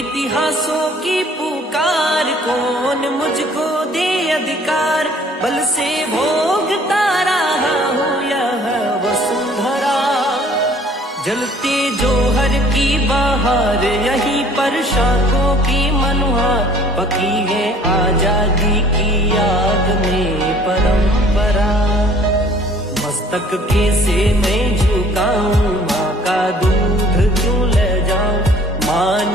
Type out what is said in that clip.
इतिहासों की पुकार, कौन मुझको दे अधिकार, बल से भोगता रहा हूँ यह वसुंधरा। जलते जोहर की बहार, यहीं पर शाखों की मनुहार, पकी है आजादी की आग में परंपरा। मस्तक कैसे मैं झुकाऊं, माँ का दूध क्यों ले जाऊं, मान